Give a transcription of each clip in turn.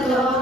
the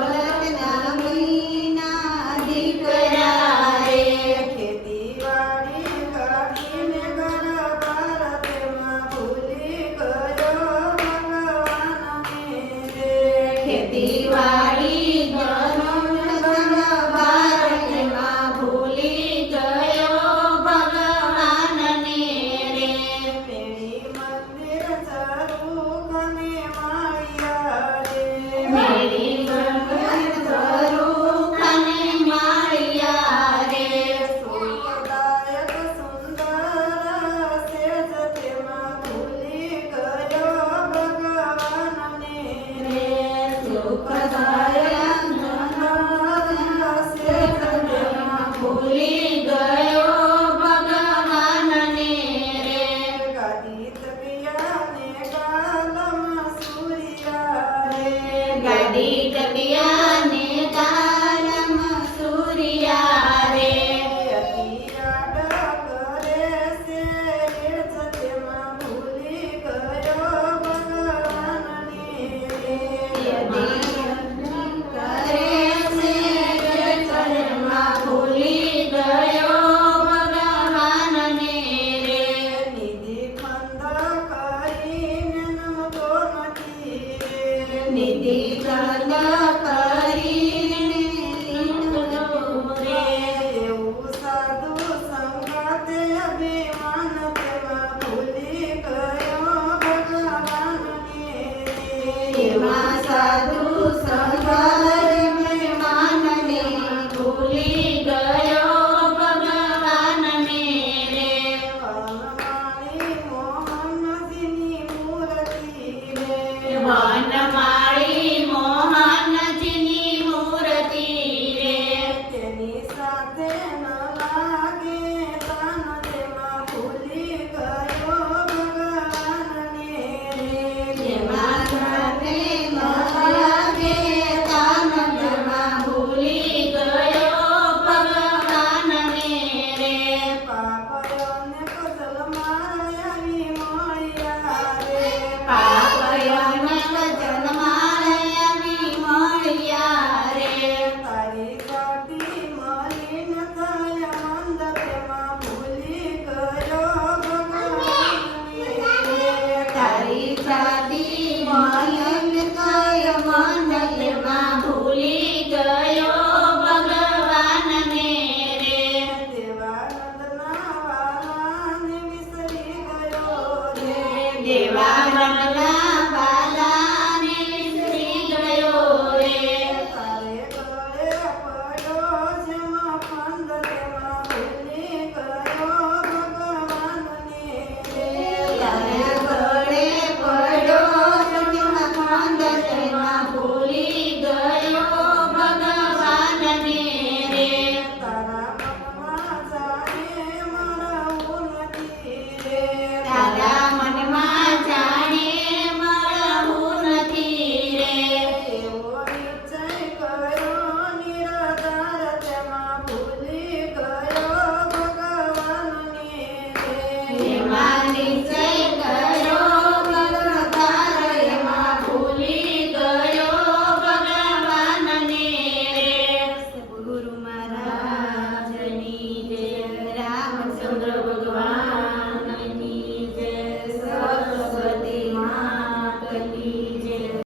Por isso. posição.